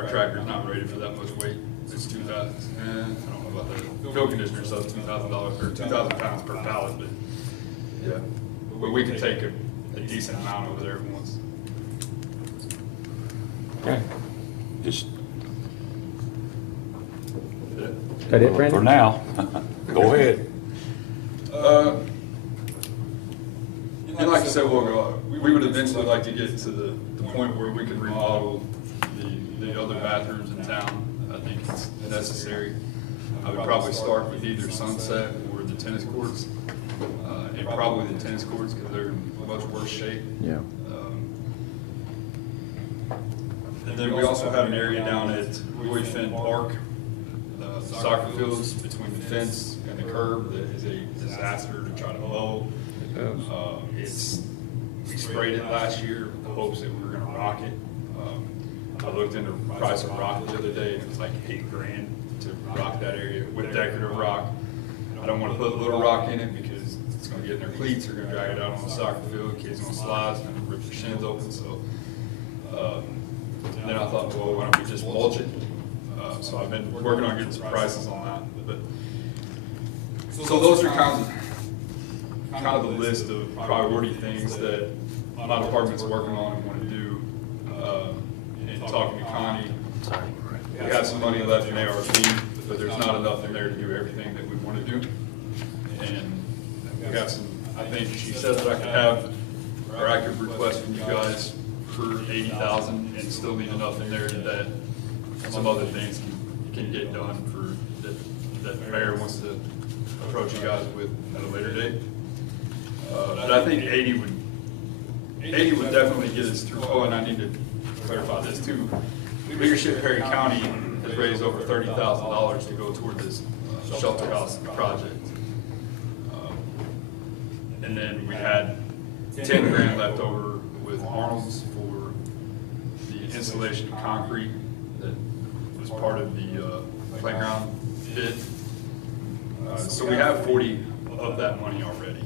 our tractor's not rated for that much weight. It's 2,000, I don't know about that. Field conditioner stuff, $2,000 or 2,000 pounds per pallet, but yeah. But we can take a decent amount over there at once. Okay. Just That it, for Brandon? now. Go ahead. And like I said, we would eventually like to get to the point where we can remodel the other bathrooms in town. I think it's necessary. I would probably start with either Sunset or the tennis courts, and probably the tennis courts because they're in much worse shape. Yeah. And then we also have an area down at Roy Finn Park, soccer fields between the fence and the curb that is a disaster to try to mow. We sprayed it last year with the hopes that we were gonna rock it. I looked into the price of rock the other day and it was like $8,000 to rock that area with decorative rock. I don't wanna put little rock in it because it's gonna get in their cleats, they're gonna drag it out on the soccer field, kids gonna slide, it's gonna rip their shins open, so. And then I thought, well, why don't we just mulch it? So I've been working on getting some prices on that, but. So those are kind of the list of priority things that my department's working on and want to do. And talking to Connie, we have some money left in ARP, but there's not enough in there to do everything that we want to do. And we got some, I think she said that I could have, or I could request from you guys for 80,000 and still need enough in there that some other things can get done for, that the mayor wants to approach you guys with at a later date. But I think 80 would definitely get us through. Oh, and I need to clarify this too. Leadership Perry County has raised over $30,000 to go toward this shelter house project. And then we had $10,000 left over with Arnold's for the installation of concrete that was part of the playground bid. So we have 40 of that money already.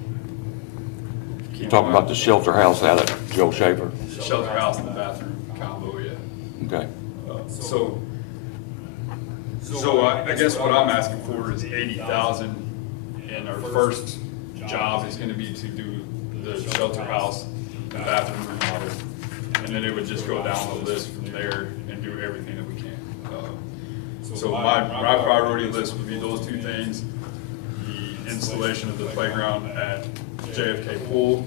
You're talking about the shelter house out at Joe Schaefer? The shelter house and the bathroom combo, yeah. Okay. So I guess what I'm asking for is 80,000, and our first job is gonna be to do the shelter house, the bathroom remodel, and then it would just go down the list from there and do everything that we can. So my priority list would be those two things, the installation of the playground at JFK Pool,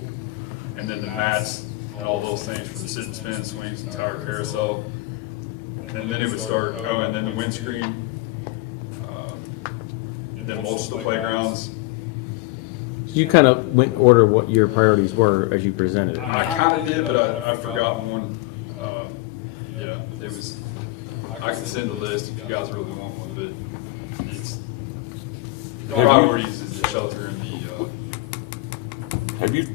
and then the mats and all those things for the sit and spin, swings, and tower carousel. And then it would start, oh, and then the windscreen, and then mulch the playgrounds. You kind of went in order what your priorities were as you presented it. I kind of did, but I've forgotten one. Yeah, it was, I can send the list if you guys really want one, but it's, the priorities is the shelter and Have you,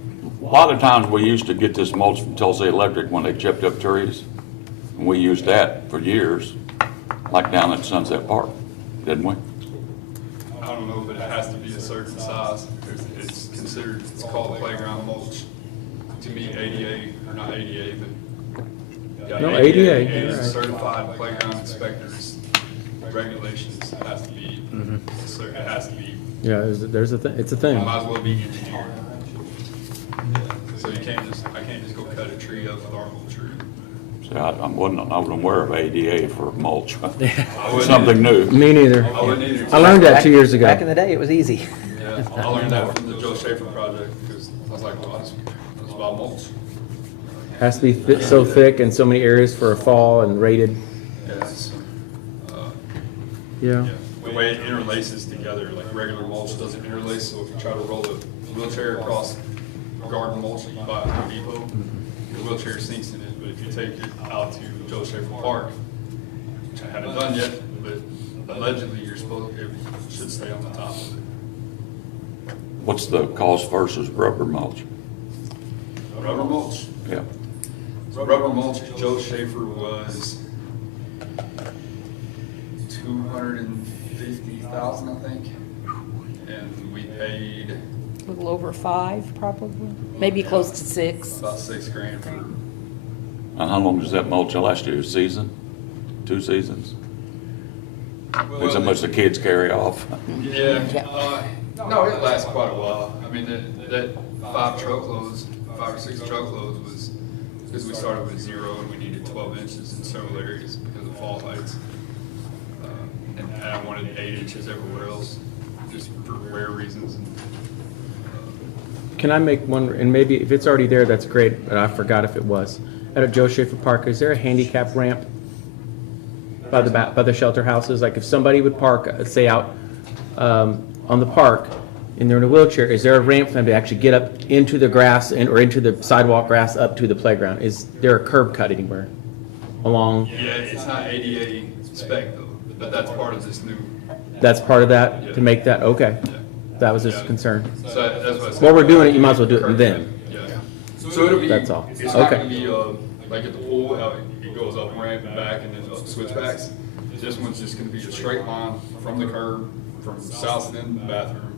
a lot of times we used to get this mulch from Tulsa Electric when they chipped up trees. And we used that for years, like down at Sunset Park, didn't we? I don't know, but it has to be a certain size. It's considered, it's called playground mulch. To me, ADA, or not ADA, but. yeah, No, ADA, is you're right. certified playground inspectors regulations. It has to be, it has to be, Yeah, there's a thing, it's a thing. it might as well be engineered. So you can't just, I can't just go cut a tree up with Arnold tree. See, I wasn't aware of ADA for mulch. I wouldn't Something new. Me neither. I wouldn't either. I learned that 2 years ago. Back in the day, it was easy. Yeah, I learned that from the Joe Schaefer project because I was like, well, that's about mulch. Has to be so thick in so many areas for a fall and rated. Yes. Yeah. The way it interlaces together, like regular mulch doesn't interlace, so if you try to roll a wheelchair across garden mulch that you buy at Home Depot, the wheelchair sinks in it, but if you take it out to Joe Schaefer Park, which I haven't done yet, but allegedly you're supposed, it should stay on the top of it. What's the cost versus rubber mulch? Rubber mulch? Yeah. Rubber mulch at Joe Schaefer was 250,000, I think, and we paid A little over 5, probably, maybe close to 6. about $6,000 for. And how long does that mulch last you, a season? 2 seasons? Well, Is how much the kids carry off? Yeah, Yeah. no, it lasts quite a while. I mean, that 5 or 6 truckloads was, because we started with 0 and we needed 12 inches in several areas because of fall heights. And I wanted 8 inches everywhere else, just for rare reasons. Can I make one, and maybe if it's already there, that's great, but I forgot if it was. At a Joe Schaefer Park, is there a handicap ramp by the shelter houses? Like if somebody would park, say out on the park, and they're in a wheelchair, is there a ramp for them to actually get up into the grass or into the sidewalk grass up to the playground? Is there a curb cut anywhere along? Yeah, it's not ADA spec though, but that's part of this new. That's part of that, to make that, okay. Yeah. That was just a concern. So that's what I said. While we're doing it, you might as well do it then. Yeah. So it'll be. That's all. It's not Okay. gonna be, like at the pool, how it goes up ramp and back and then switchbacks. This one's just gonna be a straight line from the curb, from south end to the bathroom,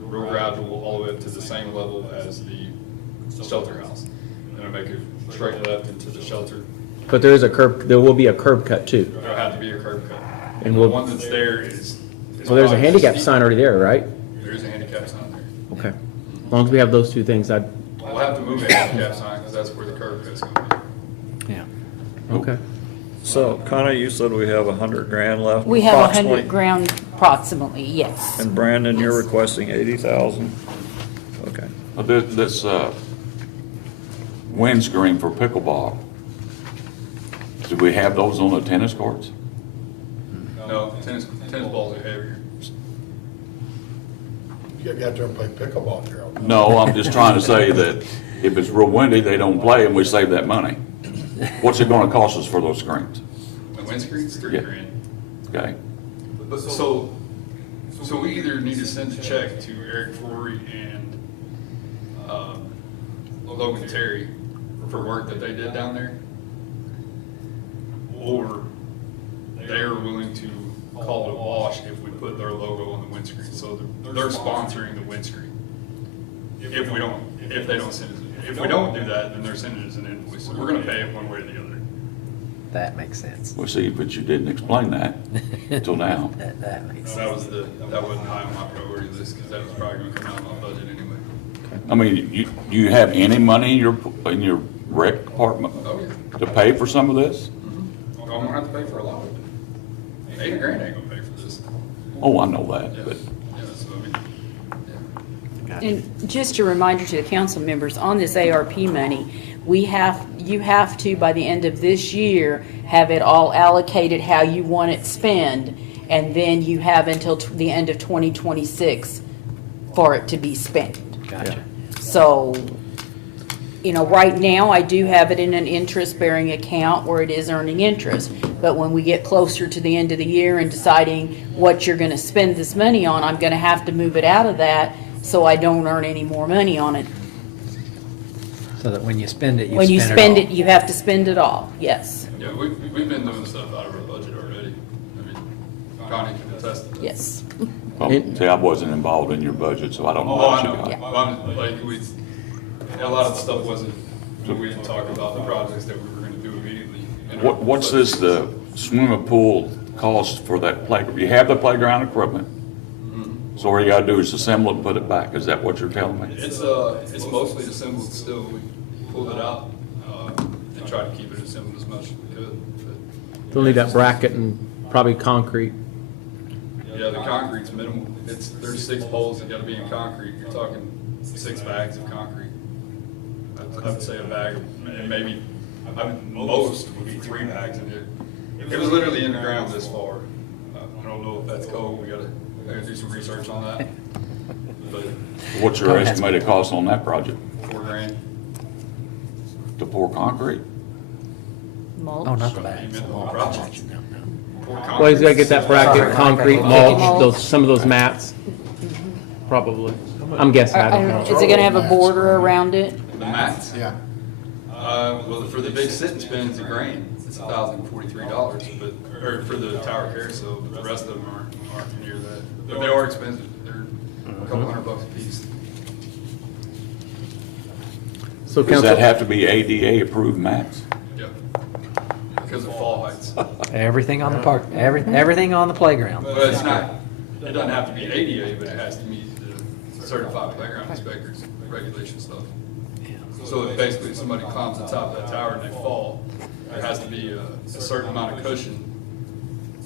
real gradual, all the way up to the same level as the shelter house. And it'll make a straight left into the shelter. But there is a curb, there will be a curb cut too. There'll have to be a curb cut. And The we'll- one that's there is. Well, there's a handicap sign already there, right? There's a handicap sign there. Okay. As long as we have those two things, I'd, We'll have to move a handicap sign, because that's where the curb cut's gonna be. Yeah. okay. So Connie, you said we have 100 grand left? We have approximately. 100 grand approximately, yes. And Brandon, you're requesting 80,000? Okay. Well, this windscreen for pickleball, do we have those on the tennis courts? No, tennis balls are heavier. You gotta get out there and play pickleball, Gerald. No, I'm just trying to say that if it's real windy, they don't play and we save that money. What's it gonna cost us for those screens? The windscreen's $3 Yeah. grand. Okay, But so we either need to send a check to Eric Forey and Logan Terry for work that they did down there, or they're willing to call it a wash if we put their logo on the windscreen. So they're sponsoring the windscreen. If they don't send it, if we don't do that, then they're sending us an invoice. So we're gonna pay it one way or the other. That makes sense. well, see, but you didn't explain that until now. That makes That sense. that wasn't high on my priority list, because that was probably gonna come out of my budget anyway. I mean, do you have any money in your rec department Oh, yeah. to pay for some of this? I'm gonna have to pay for a lot of it. 80 grand ain't gonna pay for this. Oh, I know that, Yeah, but yeah, so I mean, yeah. Gotcha. And just a reminder to the council members, on this ARP money, you have to, by the end of this year, have it all allocated how you want it spent, and then you have until the end of 2026 for it to be spent. Gotcha. So, right now, I do have it in an interest-bearing account where it is earning interest. But when we get closer to the end of the year and deciding what you're gonna spend this money on, I'm gonna have to move it out of that so I don't earn any more money on it. So that when you spend it, When you spend it, all. you have to spend it all, yes, Yeah, we've been doing stuff out of our budget already. I mean, Connie can attest to that. yes. well, see, I wasn't involved in your budget, so I don't know Oh, what I you know. got. Yeah. Like, a lot of the stuff wasn't, we didn't talk about the projects that we were gonna do immediately. in our What's budget. this, the swimming pool cost for that playground? You have the playground equipment, so all you gotta do is assemble it and put it back. Is that what you're telling me? It's mostly assembled still. We pulled it out, and tried to keep it assembled as much as we could. but- You'll need that bracket and probably concrete. Yeah, the concrete's minimal. There's 6 poles that gotta be in concrete. You're talking 6 bags of concrete. I'd say a bag, and maybe, most would be 3 bags in it. It was literally in the ground this far. I don't know if that's code. I gotta do some research on that. But What's your estimated cost on that project? $4 grand. To pour concrete? Mulch. Oh, not the bags. Minimal project. Pour Well, he's gotta get that bracket, Sorry. concrete, Mulch. mulch, some of those mats. Probably. I'm guessing, I don't know. Is it gonna have a border around it? The mats? Yeah. Well, for the big sit and spin, it's $1,000. It's $1,043, but, or for the tower carousel, but the rest of them aren't near that. But they are expensive. They're a couple $100 a piece. So Does council, that have to be ADA approved mats? Yeah. because of fall heights. Everything on the park, everything on the playground. But it's not, it doesn't have to be ADA, but it has to meet the certified playground inspectors regulation stuff. So that basically if somebody climbs the top of that tower and they fall, there has to be a certain amount of cushion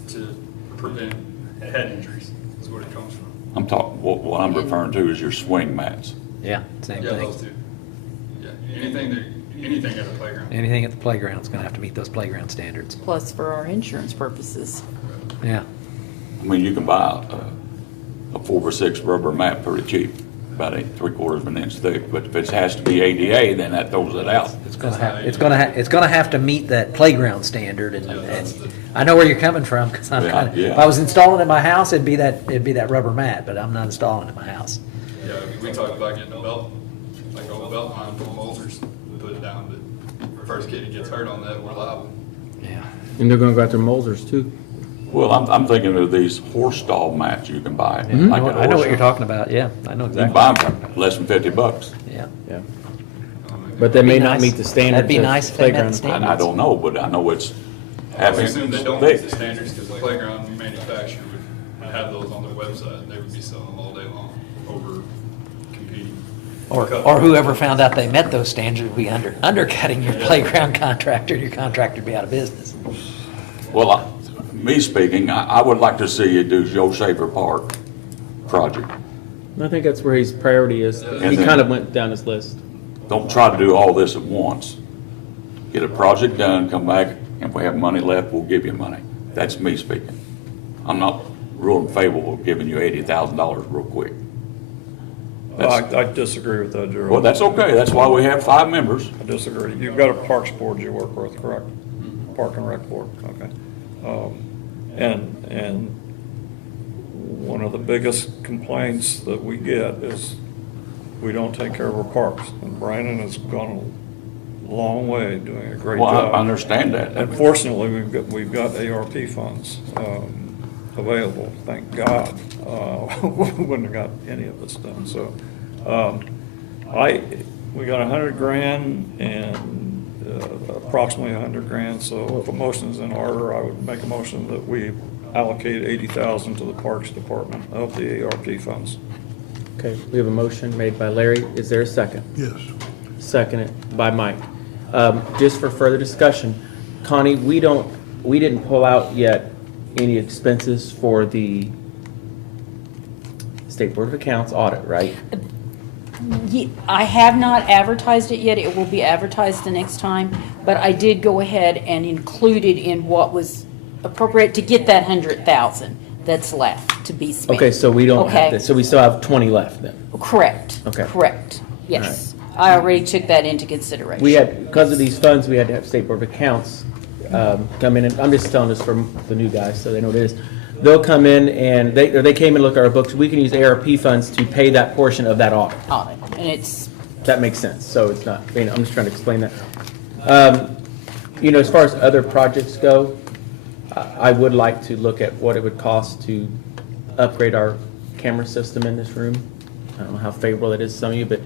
to prevent head injuries, is what it comes from. I'm talking, what I'm referring to is your swing mats. Yeah, same Yeah, those thing. two. Yeah, anything at a playground. Anything at the playground's gonna have to meet those playground standards. Plus for our insurance purposes. Yeah. I mean, you can buy a 4x6 rubber mat pretty cheap, about 3/4 of an inch thick, but if it has to be ADA, then that throws it out. It's gonna have to meet that playground standard, and I know where you're coming from, because I'm Yeah, kind of, yeah. if I was installing it in my house, it'd be that rubber mat, but I'm not installing it in my house. Yeah, we talked about getting a belt, like a old belt line, put molars, put it down, but first kid that gets hurt on that, we're liable. Yeah. And they're gonna go after Molders too. Well, I'm thinking of these horse stall mats you can buy. I like at know what horse- you're talking about, yeah, I know You can exactly. buy them for less than $50. Yeah. Yeah. But they may Be not nice. meet the standards That'd be of nice if they met the playground. standards. And I don't know, but I know it's I having assume they don't meet thick. the standards because the playground manufacturer would have those on their website and they would be selling them all day long over competing. Or whoever found out they met those standards would be undercutting your playground contractor, your contractor would be out of business. Well, me speaking, I would like to see you do Joe Schaefer Park project. I think that's where his priority is. He And then- kind of went down his list. Don't try to do all this at once. Get a project done, come back, and if we have money left, we'll give you money. That's me speaking. I'm not real in favor of giving you $80,000 real quick. I disagree with that, Gerald. Well, that's okay, that's why we have 5 members. I disagree. You've got a Parks Board you work with, correct? Park and Rec Board, okay. And one of the biggest complaints that we get is we don't take care of our parks. And Brandon has gone a long way doing a great Well, job. I understand that. And fortunately, we've got ARP funds available, thank God. We wouldn't have got any of this done, so. We got 100 grand and approximately 100 grand, so if a motion is in order, I would make a motion that we allocate 80,000 to the Parks Department of the ARP funds. Okay, we have a motion made by Larry. Is there a second? Yes. Seconded by Mike. Just for further discussion, Connie, we didn't pull out yet any expenses for the State Board of Accounts audit, right? I have not advertised it yet. It will be advertised the next time, but I did go ahead and include it in what was appropriate to get that 100,000 that's left to be spent. Okay, so we don't have Okay. to, so we still have 20 left then? Correct. Okay. Correct. Yes. I already took that into consideration. We had, because of these funds, we had to have State Board of Accounts come in, and I'm just telling this from the new guys, so they know what it is. They'll come in and they came and look at our books. We can use ARP funds to pay that portion of that audit. Audit, and it's, That makes sense, so it's not, I'm just trying to explain that. As far as other projects go, I would like to look at what it would cost to upgrade our camera system in this room. I don't know how favorable it is to some of you, but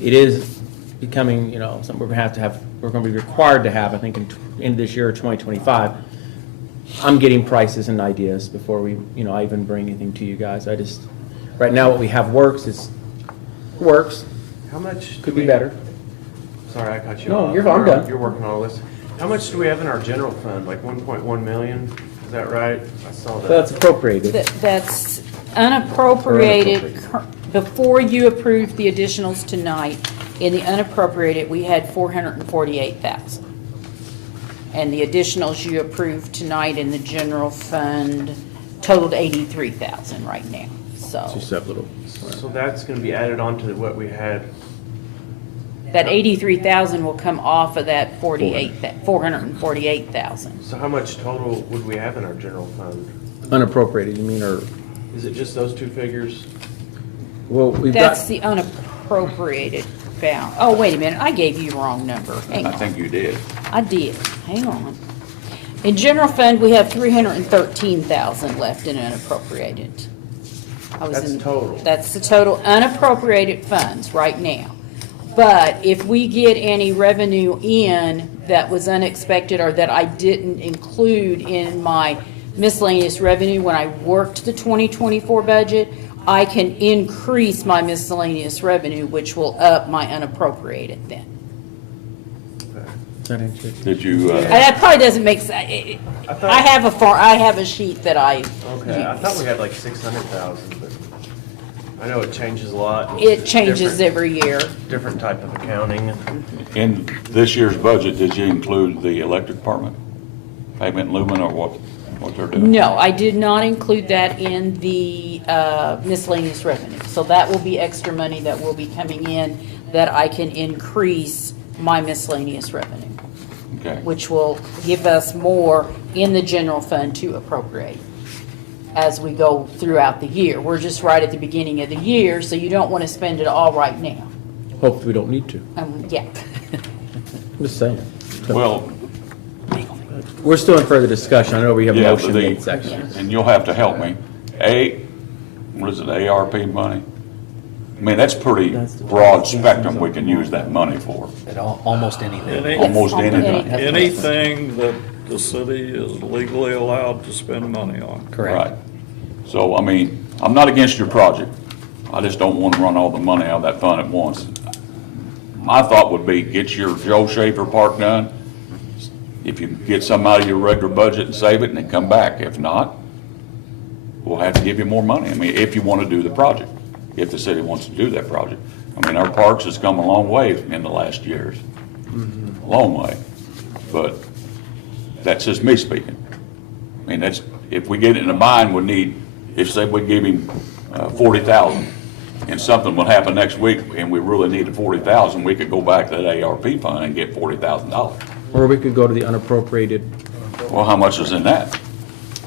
it is becoming, something we're gonna be required to have, I think, in this year, 2025. I'm getting prices and ideas before I even bring anything to you guys. Right now, what we have works. How much? Could be better. Sorry, I cut you No, off. I'm done. You're working on all this. How much do we have in our general fund? Like 1.1 million? Is that right? I saw that. So that's appropriated. that's unappropriated. Before you approved the additionals tonight, in the unappropriated, we had 448,000. And the additionals you approved tonight in the general fund totaled 83,000 right now, so. Just that little. So that's gonna be added on to what we had. That 83,000 will come off of that 448,000. So how much total would we have in our general fund? Unappropriated, you mean, or, Is it just those two figures? well, we've got, That's the unappropriated balance. Oh, wait a minute, I gave you the wrong number. Hang I on. think you did. I did. Hang on. In general fund, we have 313,000 left in unappropriated. That's total. That's the total unappropriated funds right now. But if we get any revenue in that was unexpected or that I didn't include in my miscellaneous revenue when I worked the 2024 budget, I can increase my miscellaneous revenue, which will up my unappropriated then. Is that interesting? Did you, That probably doesn't make sense. I have a sheet that I Okay, I thought we use. had like 600,000, but I know it changes a lot. It changes Different- every year. Different type of accounting. in this year's budget, did you include the electric department? Payment lumen or what they're doing? No, I did not include that in the miscellaneous revenue. So that will be extra money that will be coming in that I can increase my miscellaneous revenue, Okay. which will give us more in the general fund to appropriate as we go throughout the year. We're just right at the beginning of the year, so you don't want to spend it all right now. Hopefully we don't need to. Yeah. I'm just saying. So, Well, we're still in further discussion. I know we have a yeah, motion but made section. and you'll have to help me. What is it, ARP money? I mean, that's pretty broad spectrum we can use that money for. At almost anything. Any- Almost anything. Anything that the city is legally allowed to spend money on. Correct. Right. So, I mean, I'm not against your project. I just don't want to run all the money out of that fund at once. My thought would be, get your Joe Schaefer Park done. If you can get some out of your regular budget and save it and then come back. If not, we'll have to give you more money. I mean, if you want to do the project, if the city wants to do that project. I mean, our parks has come a long way in the last years. A long way. But that's just me speaking. I mean, that's, if we get it in a bind, we need, if say we give him 40,000 and something would happen next week and we really needed 40,000, we could go back to that ARP fund and get $40,000. Or we could go to the unappropriated. Well, how much is in that?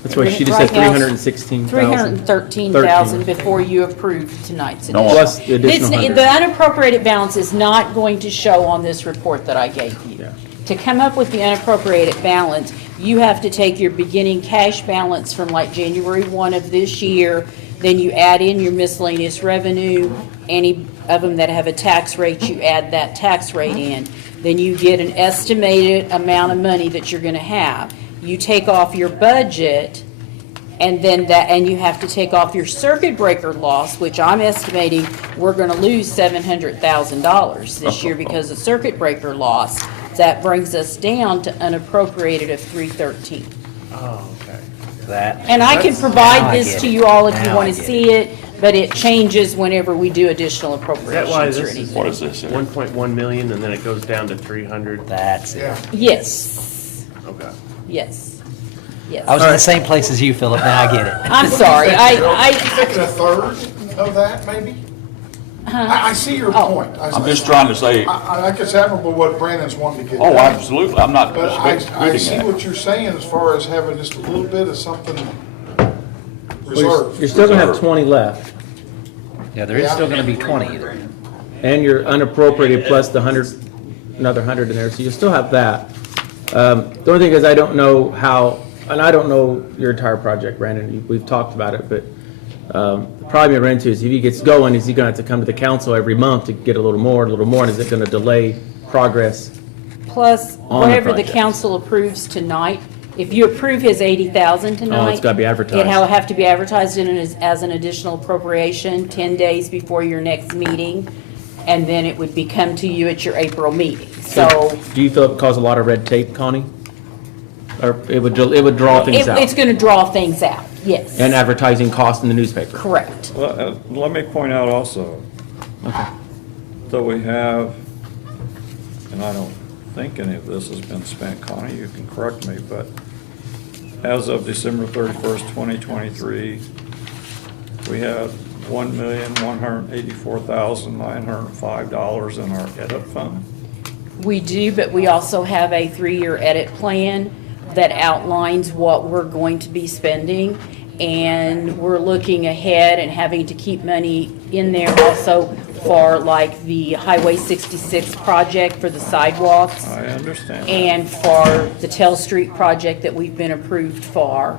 That's why she just said Right now, 316,000. 313,000 before you approve tonight's No, addition. Plus the additional This- 100. The unappropriated balance is not going to show on this report that I gave you. Yeah. To come up with the unappropriated balance, you have to take your beginning cash balance from like January 1 of this year, then you add in your miscellaneous revenue, any of them that have a tax rate, you add that tax rate in. Then you get an estimated amount of money that you're gonna have. You take off your budget, and then and you have to take off your circuit breaker loss, which I'm estimating we're gonna lose $700,000 this year because of circuit breaker loss. That brings us down to unappropriated of 313. Oh, okay. That. And I can Now provide I this get to it. you all if you Now I wanna get see it, but it changes whenever we do additional Is that why appropriations or this is anything. What is this? 1.1 million and then it goes down to 300? That's it. Yeah. Yes, Okay. yes, yes. I was in the same place as you, Philip, now I get it. I'm sorry, You I, thinking a third of that, maybe? I see your Oh. point. I'm just trying to say, I think it's admirable what Brandon's wanting to get oh, done. absolutely, I'm not But I see disputing what that. you're saying as far as having just a little bit of something Well, reserved. You're still gonna have Reserve. 20 left, Yeah, there is still gonna be 20 either. and you're unappropriated plus the 100, another 100 in there, so you still have that. The only thing is, I don't know how, and I don't know your entire project, Brandon, we've talked about it, but the problem you run into is if he gets going, is he gonna have to come to the council every month to get a little more, and is it gonna delay progress? plus On the whatever the project. council approves tonight, if you approve his 80,000 tonight. gotta be advertised. It'll have to be advertised as an additional appropriation 10 days before your next meeting, and then it would be come to you at your April meeting. So Do you feel it would cause a lot of red tape, Connie? Or it would draw things it's out? gonna draw things out, yes. And advertising costs in the newspaper? Correct. Let me point out also that we have, and I don't think any of this has been spent, Connie, you can correct me, but as of December 31st, 2023, we have $1,184,905 in our edit fund. We do, but we also have a 3-year edit plan that outlines what we're going to be spending. And we're looking ahead and having to keep money in there also for like the Highway 66 project for the sidewalks I understand. and for the Tell Street project that we've been approved for.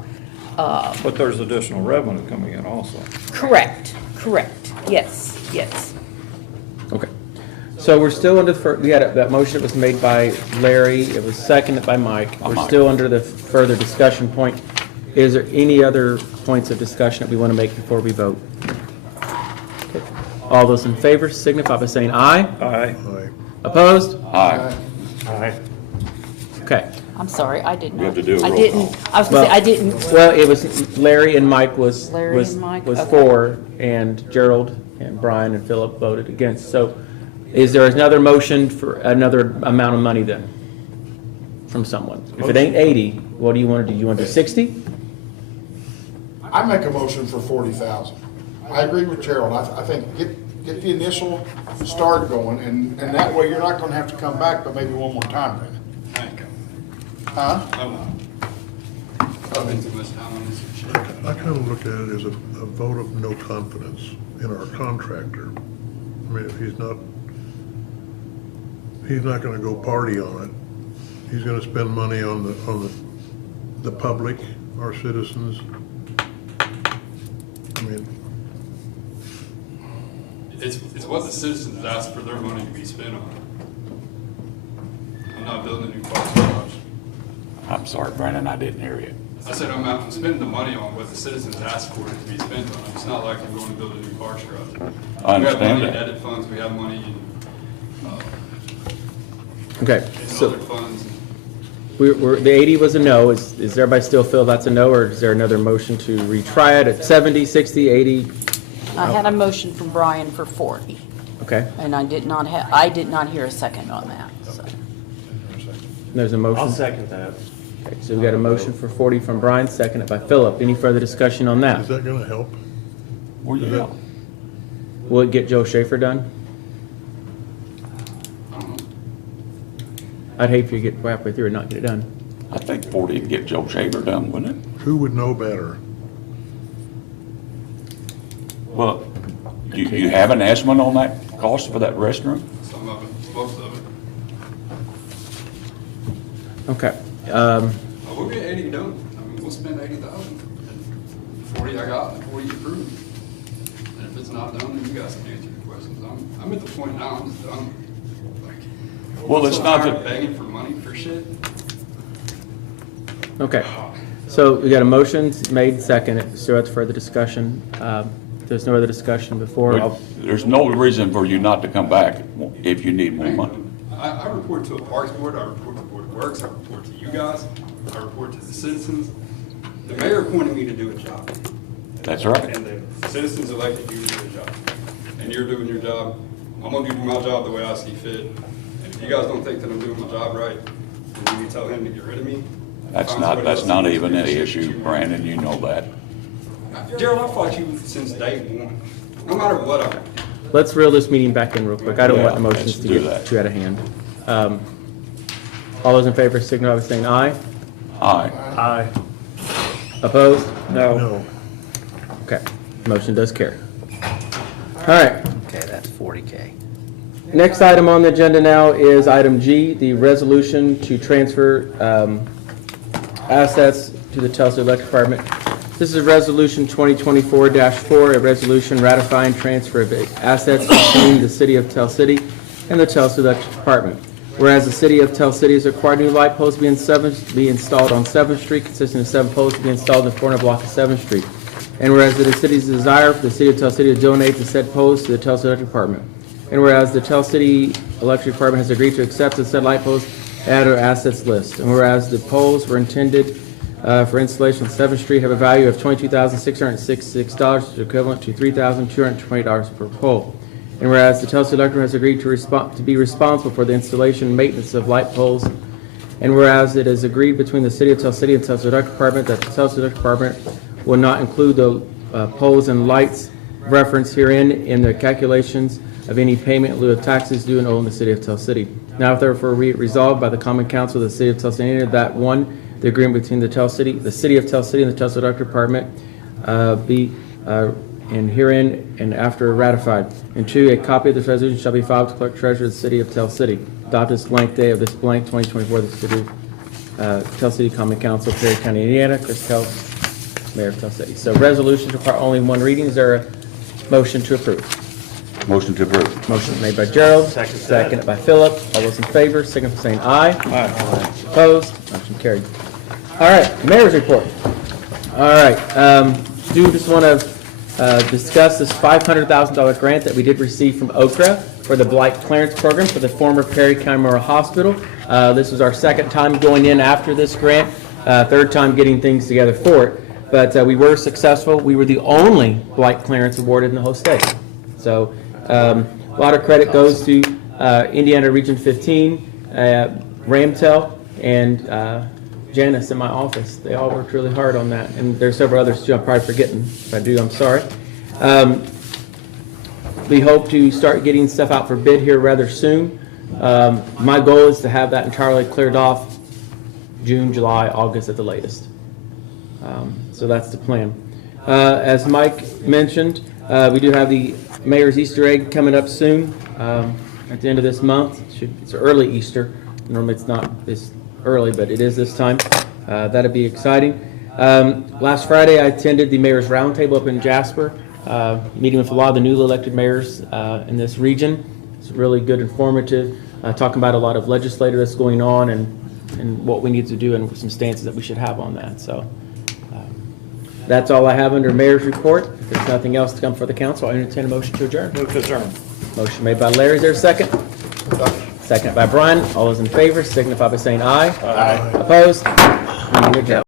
But there's additional revenue coming in also. Correct, yes, yes. Okay. So we're still under, we had, that motion that was made by Larry, it was seconded by Mike. By We're Mike. still under the further discussion point. Is there any other points of discussion that we want to make before we vote? Okay. All those in favor signify by saying aye. Aye. Opposed? Aye. Aye. Okay. I'm sorry, I didn't. You have to do a I roll didn't, call. I was gonna say, I didn't. Well, it was Larry and Mike was, Larry and Mike, was okay. for, and Gerald and Brian and Philip voted against. So is there another motion for another amount of money then? From someone? If it ain't 80, what do you want to do? You want to do 60? I make a motion for 40,000. I agree with Gerald. I think get the initial start going, and that way you're not gonna have to come back but maybe one more time, Brandon. I ain't coming. Huh? I'm not. I've been too much time on this shit. I kind of look at it as a vote of no confidence in our contractor. I mean, if he's not gonna go party on it. He's gonna spend money on the public, our citizens. I mean, It's what the citizens ask for their money to be spent on. I'm not building a new parks garage. I'm sorry, Brandon, I didn't hear you. I said I'm spending the money on what the citizens ask for it to be spent on. It's not like I'm going to build a new parks garage. I understand We have money in that. edit funds, we have money Okay, in so other funds. the 80 was a no. Is everybody still feel that's a no, or is there another motion to retry it at 70, 60, 80? I had a motion from Brian for 40, Okay, and I did not hear a second on that, so. there's a I'll motion. second that. Okay, so we got a motion for 40 from Brian, seconded by Philip. Any further discussion on is that? that gonna help? Well, Is yeah. that- Will it get Joe Schaefer done? I don't know. I'd hate for you to get halfway through and not get it done. I think 40 would get Joe Shaver done, wouldn't it? Who would know better? Well, you have an estimate on that cost for that restroom? Some of it, most of it. Okay. We'll get 80 done. I mean, we'll spend 80,000. 40 I got, and 40 approved. And if it's not done, then you guys can answer your questions. I'm at the point now, I'm just done. Like, Well, it's so not tired that- of begging for money for shit. Okay. So we got a motion made, second. Still have further discussion. There's no other discussion before. I'll- There's no reason for you not to come back if you need more money. I report to a parks board, I report to Board of Works, I report to you guys, I report to the citizens. The mayor appointed me to do a job, That's right. and the citizens elected you to do a job. And you're doing your job. I'm gonna do my job the way I see fit. And if you guys don't think that I'm doing my job right, then you tell him to get rid of me. That's Find not, somebody that's else not to do even the an shit that issue, you want. Brandon, you know that. Gerald, I fought you since day one, no matter what I do. Let's reel this meeting back in real quick. I don't want the Yeah, motions let's to do get that. too out of hand. All those in favor signify by saying aye. Aye. Aye. Opposed? No. Okay, motion does carry. All right, Okay, that's 40K. next item on the agenda now is item G, the resolution to transfer assets to the Telsey Electric Department. This is Resolution 2024-4, a resolution ratifying transfer of assets between the City of Tell City and the Telsey Electric Department. Whereas the City of Tell City has acquired new light poles to be installed on 7th Street, consisting of 7 poles to be installed in the corner block of 7th Street. And whereas it is the city's desire for the City of Tell City to donate the said poles to the Telsey Electric Department. And whereas the Tell City Electric Department has agreed to accept the said light poles at our assets list. And whereas the poles were intended for installation on 7th Street have a value of $22,666, which is equivalent to $3,220 per pole. And whereas the Telsey Electric has agreed to be responsible for the installation and maintenance of light poles. And whereas it is agreed between the City of Tell City and Telsey Electric Department that the Telsey Electric Department will not include the poles and lights referenced herein in the calculations of any payment in lieu of taxes due and owed in the City of Tell City. Now therefore resolved by the Common Council of the City of Tell City that 1, the agreement between the City of Tell City and the Telsey Electric Department be and herein and after ratified. And 2, a copy of this resolution shall be filed with the Clerk Treasurer of the City of Tell City. Adopted this blank day of this blank 2024, the City of Tell City Common Council, Perry County, Indiana. Chris Kell, Mayor of Tell City. So resolutions require only one reading. Is there a motion to approve? Motion to approve. Motion made by Gerald, Second. seconded by Philip. All those in favor, signify by saying aye. Aye. Opposed? Motion carried. All right, mayor's report. All right, do just want to discuss this $500,000 grant that we did receive from Okra for the Blight Clearance Program for the former Perry County Memorial Hospital. This was our second time going in after this grant, third time getting things together for it. But we were successful. We were the only blight clearance awarded in the whole state. So a lot of credit goes to Indiana Region 15, Ramtel, and Janice in my office. They all worked really hard on that. And there's several others too I'm probably forgetting. If I do, I'm sorry. We hope to start getting stuff out for bid here rather soon. My goal is to have that entirely cleared off June, July, August at the latest. So that's the plan. As Mike mentioned, we do have the Mayor's Easter egg coming up soon, at the end of this month. It's early Easter. Normally it's not this early, but it is this time. That'll be exciting. Last Friday, I attended the Mayor's Roundtable up in Jasper, meeting with a lot of the newly elected mayors in this region. It's really good, informative, talking about a lot of legislative that's going on and what we need to do and some stances that we should have on that. So that's all I have under Mayor's report. If there's nothing else to come for the council, I entertain a motion to adjourn. Move to adjourn. Motion made by Larry. Is there a second? Second by Brian. All those in favor signify by saying aye. Aye. Opposed? Meeting adjourned.